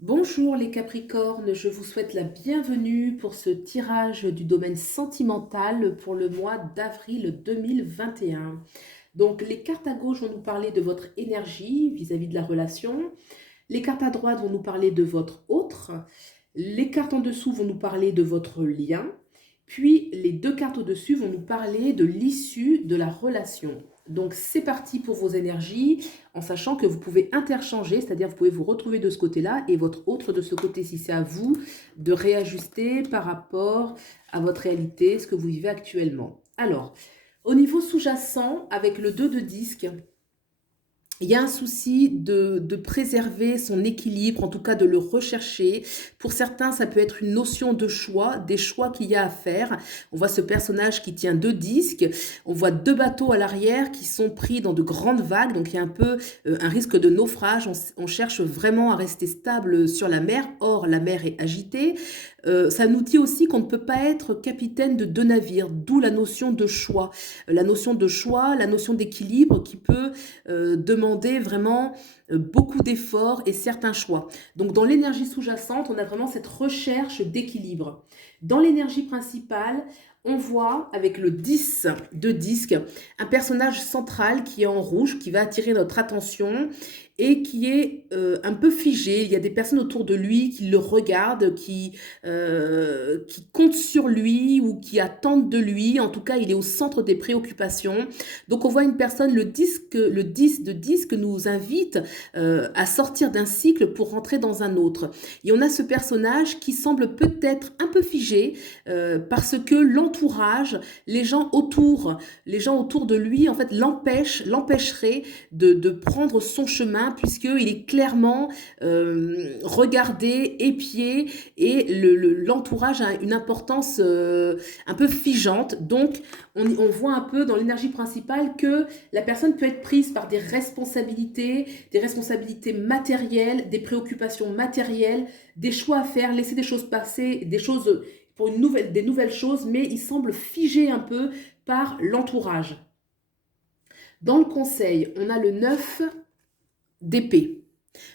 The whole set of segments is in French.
Bonjour les Capricornes, je vous souhaite la bienvenue pour ce tirage du domaine sentimental pour le mois d'avril 2021. Donc les cartes à gauche vont nous parler de votre énergie vis-à-vis de la relation, les cartes à droite vont nous parler de votre autre, les cartes en dessous vont nous parler de votre lien, puis les deux cartes au-dessus vont nous parler de l'issue de la relation. Donc c'est parti pour vos énergies, en sachant que vous pouvez interchanger, c'est-à-dire vous pouvez vous retrouver de ce côté-là et votre autre de ce côté-ci. C'est à vous de réajuster par rapport à votre réalité, ce que vous vivez actuellement. Alors, au niveau sous-jacent, avec le 2 de disque, il y a un souci de préserver son équilibre, en tout cas de le rechercher. Pour certains, ça peut être une notion de choix, des choix qu'il y a à faire. On voit ce personnage qui tient deux disques, on voit deux bateaux à l'arrière qui sont pris dans de grandes vagues, donc il y a un peu un risque de naufrage. On cherche vraiment à rester stable sur la mer, or la mer est agitée. Ça nous dit aussi qu'on ne peut pas être capitaine de deux navires, d'où la notion de choix. La notion de choix, la notion d'équilibre qui peut demander vraiment beaucoup d'efforts et certains choix. Donc dans l'énergie sous-jacente, on a vraiment cette recherche d'équilibre. Dans l'énergie principale, on voit avec le 10 de disque un personnage central qui est en rouge, qui va attirer notre attention et qui est un peu figé. Il y a des personnes autour de lui qui le regardent, qui comptent sur lui ou qui attendent de lui. En tout cas, il est au centre des préoccupations. Donc on voit une personne, le 10 de disque nous invite à sortir d'un cycle pour rentrer dans un autre. Et on a ce personnage qui semble peut-être un peu figé parce que l'entourage, les gens autour de lui, en fait, l'empêcherait de prendre son chemin puisqu'il est clairement regardé, épié et l'entourage a une importance un peu figeante. Donc, on voit un peu dans l'énergie principale que la personne peut être prise par des responsabilités matérielles, des préoccupations matérielles, des choix à faire, laisser des choses passer, des choses pour des nouvelles choses, mais il semble figé un peu par l'entourage. Dans le conseil, on a le 9 d'épée.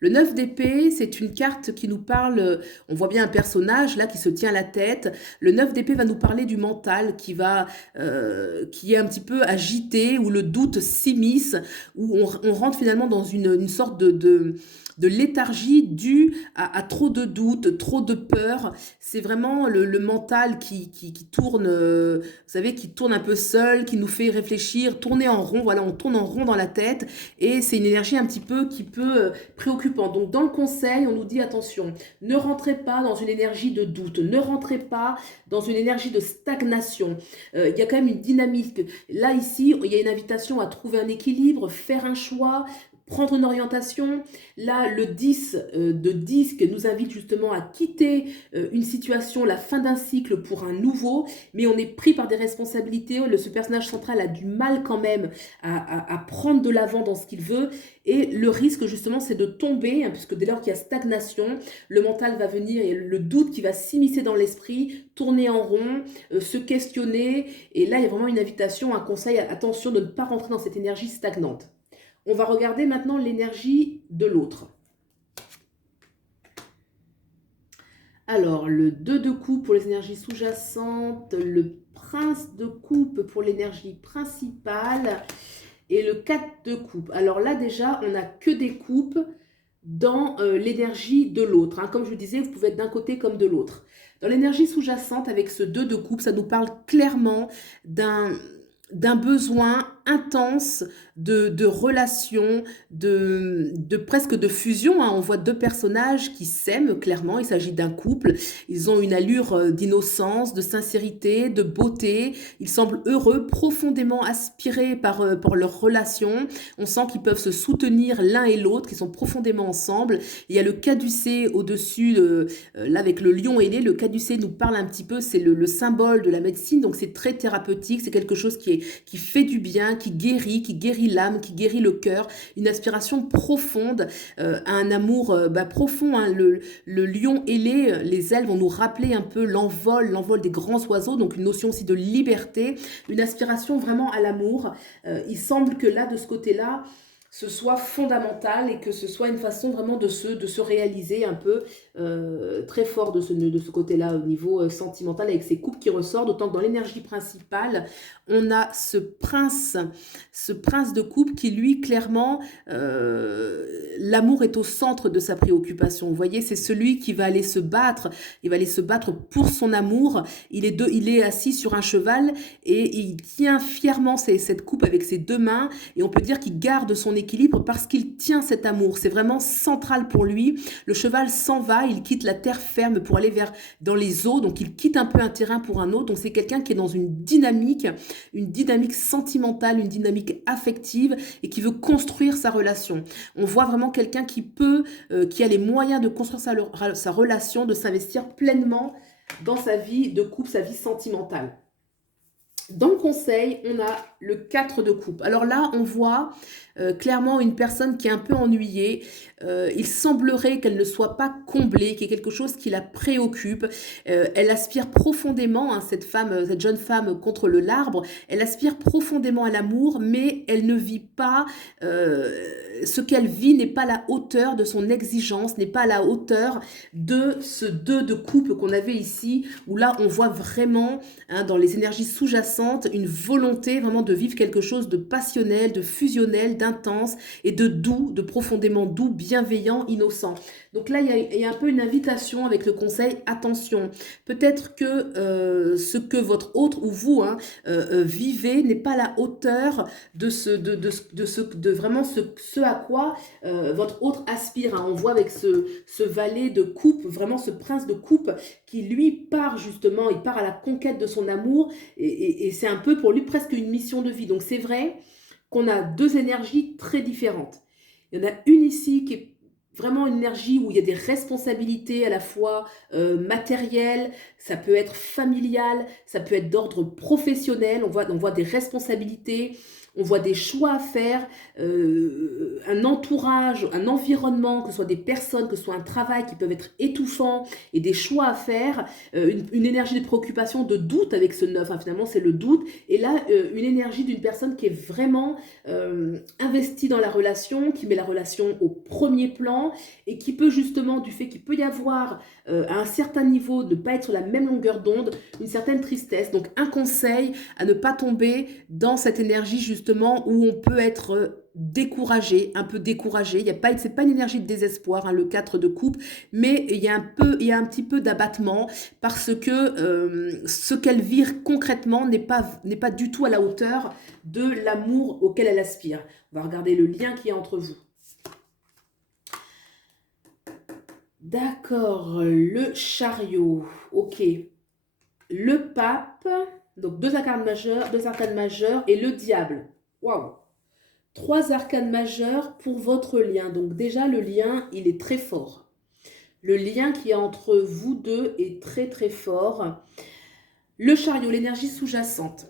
Le 9 d'épée, c'est une carte qui nous parle, on voit bien un personnage là qui se tient la tête. Le 9 d'épée va nous parler du mental qui est un petit peu agité, où le doute s'immisce, où on rentre finalement dans une sorte de léthargie due à trop de doutes, trop de peur. C'est vraiment le mental qui tourne, vous savez, qui tourne un peu seul, qui nous fait réfléchir, tourner en rond. Voilà, on tourne en rond dans la tête et c'est une énergie un petit peu qui peut préoccupant. Donc dans le conseil, on nous dit attention, ne rentrez pas dans une énergie de doute, ne rentrez pas dans une énergie de stagnation. Il y a quand même une dynamique. Là, ici, il y a une invitation à trouver un équilibre, faire un choix, prendre une orientation. Là, le 10 de disque nous invite justement à quitter une situation, la fin d'un cycle pour un nouveau, mais on est pris par des responsabilités. Ce personnage central a du mal quand même à prendre de l'avant dans ce qu'il veut, et le risque justement c'est de tomber, hein, puisque dès lors qu'il y a stagnation, le mental va venir et le doute qui va s'immiscer dans l'esprit, tourner en rond, se questionner, et là il y a vraiment une invitation, un conseil, attention de ne pas rentrer dans cette énergie stagnante. On va regarder maintenant l'énergie de l'autre. Alors, le 2 de coupe pour les énergies sous-jacentes, le prince de coupe pour l'énergie principale et le 4 de coupe. Alors là, déjà, on n'a que des coupes dans l'énergie de l'autre. Hein. Comme je vous disais, vous pouvez être d'un côté comme de l'autre. Dans l'énergie sous-jacente, avec ce 2 de coupe, ça nous parle clairement d'un besoin intense de relation, presque de fusion. Hein. On voit deux personnages qui s'aiment clairement, il s'agit d'un couple, ils ont une allure d'innocence, de sincérité, de beauté, ils semblent heureux, profondément aspirés par leur relation, on sent qu'ils peuvent se soutenir l'un et l'autre, qu'ils sont profondément ensemble. Il y a le caducée au-dessus, là avec le lion ailé, le caducée nous parle un petit peu, c'est le symbole de la médecine, donc c'est très thérapeutique, c'est quelque chose qui fait du bien, qui guérit l'âme, qui guérit le cœur, une aspiration profonde à un amour profond. Hein. Le lion ailé, les ailes vont nous rappeler un peu l'envol des grands oiseaux, donc une notion aussi de liberté, une aspiration vraiment à l'amour. Il semble que là, de ce côté-là, ce soit fondamental et que ce soit une façon vraiment de se réaliser un peu très fort de ce côté-là au niveau sentimental avec ces couples qui ressortent, d'autant que dans l'énergie principale, on a ce prince de coupe qui lui clairement, l'amour est au centre de sa préoccupation. Vous voyez, c'est celui qui va aller se battre, il va aller se battre pour son amour. Il est assis sur un cheval et il tient fièrement cette coupe avec ses deux mains et on peut dire qu'il garde son équilibre parce qu'il tient cet amour. C'est vraiment central pour lui. Le cheval s'en va, il quitte la terre ferme pour aller dans les eaux, donc il quitte un peu un terrain pour un autre. Donc c'est quelqu'un qui est dans une dynamique sentimentale, une dynamique affective et qui veut construire sa relation. On voit vraiment quelqu'un qui a les moyens de construire sa relation, de s'investir pleinement dans sa vie de couple, sa vie sentimentale. Dans le conseil, on a le 4 de coupe. Alors là, on voit clairement une personne qui est un peu ennuyée. Il semblerait qu'elle ne soit pas comblée, qu'il y ait quelque chose qui la préoccupe. Elle aspire profondément, hein, cette jeune femme contre l'arbre, elle aspire profondément à l'amour, mais elle ne vit pas, ce qu'elle vit n'est pas à la hauteur de son exigence, n'est pas à la hauteur de ce 2 de coupe qu'on avait ici, où là, on voit vraiment, hein, dans les énergies sous-jacentes, une volonté vraiment de vivre quelque chose de passionnel, de fusionnel, d'intense et de doux, de profondément doux, bienveillant, innocent. Donc là, il y a un peu une invitation avec le conseil, attention, peut-être que ce que votre autre ou vous, hein, vivez n'est pas à la hauteur de vraiment ce à quoi votre autre aspire, hein. On voit avec ce valet de coupe, vraiment ce prince de coupe qui lui part justement, il part à la conquête de son amour et c'est un peu pour lui presque une mission de vie. Donc c'est vrai qu'on a deux énergies très différentes. Il y en a une ici qui est vraiment une énergie où il y a des responsabilités à la fois matérielles, ça peut être familial, ça peut être d'ordre professionnel, on voit des responsabilités, on voit des choix à faire, un entourage, un environnement, que ce soit des personnes, que ce soit un travail qui peuvent être étouffants et des choix à faire, une énergie de préoccupation, de doute avec ce 9, hein, finalement c'est le doute, et là une énergie d'une personne qui est vraiment investie dans la relation, qui met la relation au premier plan et qui peut justement, du fait qu'il peut y avoir à un certain niveau, ne pas être sur la même longueur d'onde, une certaine tristesse. Donc un conseil à ne pas tomber dans cette énergie justement où on peut être découragé, un peu découragé. C'est pas une énergie de désespoir, hein, le 4 de coupe, mais il y a un petit peu d'abattement parce que ce qu'elle vit concrètement n'est pas du tout à la hauteur de l'amour auquel elle aspire. On va regarder le lien qu'il y a entre vous. D'accord, le chariot, ok. Le pape, donc deux arcanes majeures et le diable. Waouh! Trois arcanes majeures pour votre lien. Donc déjà, le lien, il est très fort. Le lien qui est entre vous deux est très très fort. Le chariot, l'énergie sous-jacente.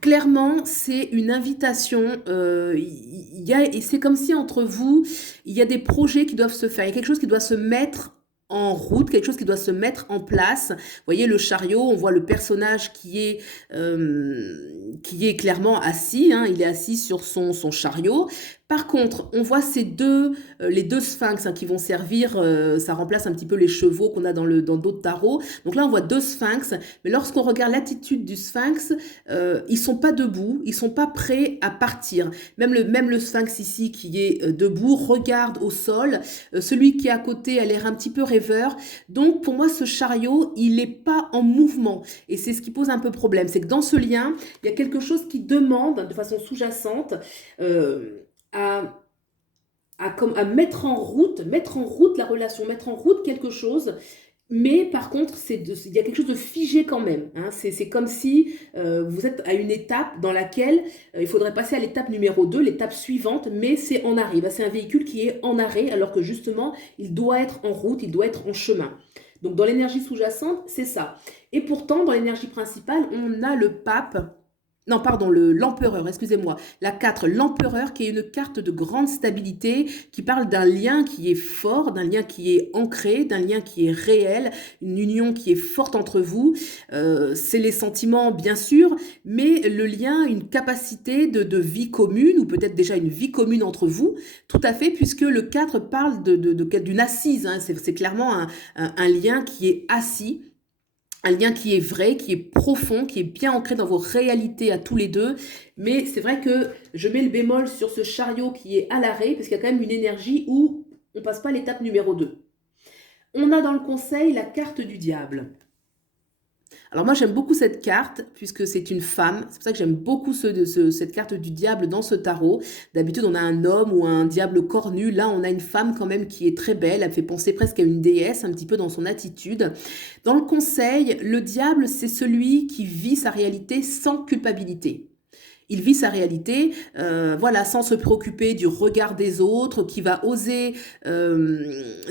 Clairement, c'est une invitation. Et c'est comme si entre vous, il y a des projets qui doivent se faire. Il y a quelque chose qui doit se mettre en route, quelque chose qui doit se mettre en place. Vous voyez le chariot, on voit le personnage qui est clairement assis, hein, il est assis sur son chariot. Par contre, on voit les deux sphinx, hein, qui vont servir, ça remplace un petit peu les chevaux qu'on a dans d'autres tarots. Donc là, on voit deux sphinx, mais lorsqu'on regarde l'attitude du sphinx, ils sont pas debout, ils sont pas prêts à partir. Même le sphinx ici qui est debout regarde au sol. Celui qui est à côté a l'air un petit peu rêveur. Donc pour moi, ce chariot, il n'est pas en mouvement. Et c'est ce qui pose un peu problème. C'est que dans ce lien, il y a quelque chose qui demande de façon sous-jacente à mettre en route la relation, mettre en route quelque chose. Mais par contre, il y a quelque chose de figé quand même, hein. C'est comme si vous êtes à une étape dans laquelle il faudrait passer à l'étape numéro 2, l'étape suivante, mais c'est en arrêt. C'est un véhicule qui est en arrêt alors que justement, il doit être en route, il doit être en chemin. Donc dans l'énergie sous-jacente, c'est ça. Et pourtant, dans l'énergie principale, on a le pape Non, pardon, l'empereur, excusez-moi. La 4, l'empereur, qui est une carte de grande stabilité, qui parle d'un lien qui est fort, d'un lien qui est ancré, d'un lien qui est réel, une union qui est forte entre vous. C'est les sentiments, bien sûr, mais le lien, une capacité de vie commune, ou peut-être déjà une vie commune entre vous, tout à fait, puisque le 4 parle d'une assise, hein. C'est clairement un lien qui est assis, un lien qui est vrai, qui est profond, qui est bien ancré dans vos réalités à tous les deux. Mais c'est vrai que je mets le bémol sur ce chariot qui est à l'arrêt, parce qu'il y a quand même une énergie où on ne passe pas l'étape numéro 2. On a dans le conseil la carte du diable. Alors moi j'aime beaucoup cette carte puisque c'est une femme, c'est pour ça que j'aime beaucoup cette carte du diable dans ce tarot. D'habitude on a un homme ou un diable cornu, là on a une femme quand même qui est très belle, elle fait penser presque à une déesse un petit peu dans son attitude. Dans le conseil, le diable c'est celui qui vit sa réalité sans culpabilité. Il vit sa réalité, voilà, sans se préoccuper du regard des autres, qui va oser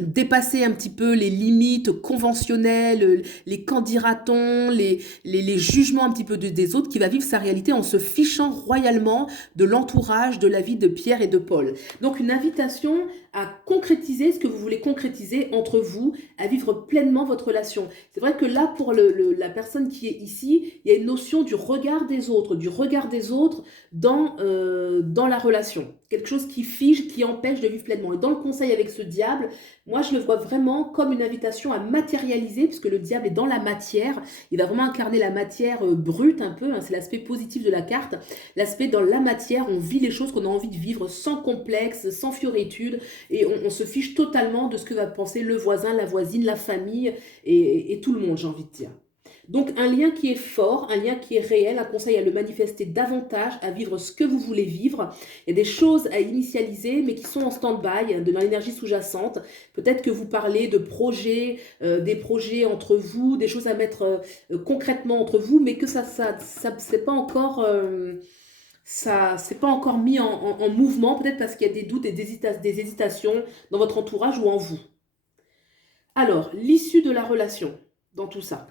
dépasser un petit peu les limites conventionnelles, les qu'en dira-t-on, les jugements un petit peu des autres, qui va vivre sa réalité en se fichant royalement de l'entourage, de la vie de Pierre et de Paul. Donc une invitation à concrétiser ce que vous voulez concrétiser entre vous, à vivre pleinement votre relation. C'est vrai que là, pour la personne qui est ici, il y a une notion du regard des autres dans la relation. Quelque chose qui fige, qui empêche de vivre pleinement. Et dans le conseil avec ce diable, moi je le vois vraiment comme une invitation à matérialiser, puisque le diable est dans la matière. Il va vraiment incarner la matière brute un peu, hein, c'est l'aspect positif de la carte. L'aspect dans la matière, on vit les choses qu'on a envie de vivre sans complexe, sans fioritude, et on se fiche totalement de ce que va penser le voisin, la voisine, la famille et tout le monde, j'ai envie de dire. Donc un lien qui est fort, un lien qui est réel, un conseil à le manifester davantage, à vivre ce que vous voulez vivre. Il y a des choses à initialiser, mais qui sont en stand-by, dans l'énergie sous-jacente. Peut-être que vous parlez de projets, des projets entre vous, des choses à mettre concrètement entre vous, mais que ça c'est pas encore... ça c'est pas encore mis en mouvement, peut-être parce qu'il y a des doutes et des hésitations dans votre entourage ou en vous. Alors, l'issue de la relation dans tout ça.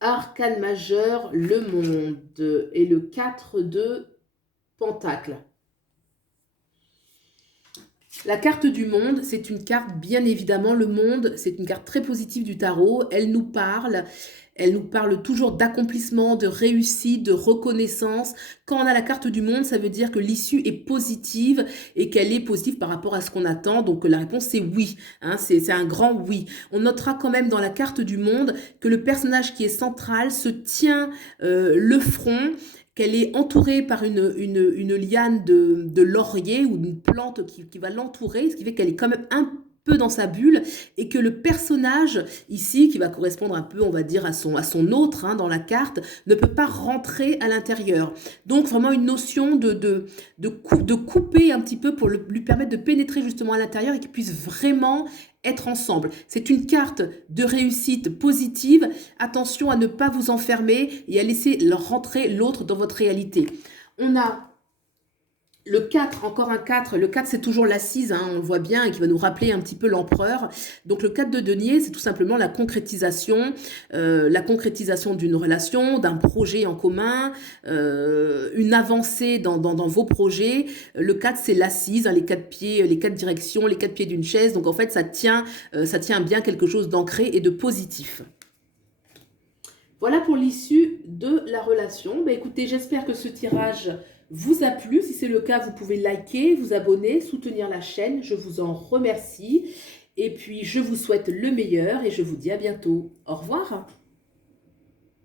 Arcane majeur, le monde et le 4 de Pentacle. La carte du monde, c'est une carte, bien évidemment, le monde, c'est une carte très positive du tarot. Elle nous parle toujours d'accomplissement, de réussite, de reconnaissance. Quand on a la carte du monde, ça veut dire que l'issue est positive et qu'elle est positive par rapport à ce qu'on attend. Donc la réponse c'est oui, hein, c'est un grand oui. On notera quand même dans la carte du monde que le personnage qui est central se tient le front, qu'elle est entourée par une liane de laurier ou une plante qui va l'entourer, ce qui fait qu'elle est quand même un peu dans sa bulle, et que le personnage ici, qui va correspondre un peu, on va dire, à son autre hein, dans la carte, ne peut pas rentrer à l'intérieur. Donc vraiment une notion de couper un petit peu pour lui permettre de pénétrer justement à l'intérieur et qu'il puisse vraiment être ensemble. C'est une carte de réussite positive. Attention à ne pas vous enfermer et à laisser rentrer l'autre dans votre réalité. On a le 4, encore un 4. Le 4, c'est toujours l'assise, hein, on le voit bien, et qui va nous rappeler un petit peu l'empereur. Donc le 4 de denier, c'est tout simplement la concrétisation d'une relation, d'un projet en commun, une avancée dans vos projets. Le 4, c'est l'assise, hein, les 4 pieds, les 4 directions, les 4 pieds d'une chaise. Donc en fait, ça tient bien quelque chose d'ancré et de positif. Voilà pour l'issue de la relation. Bah, écoutez, j'espère que ce tirage vous a plu. Si c'est le cas, vous pouvez liker, vous abonner, soutenir la chaîne. Je vous en remercie. Et puis, je vous souhaite le meilleur et je vous dis à bientôt. Au revoir.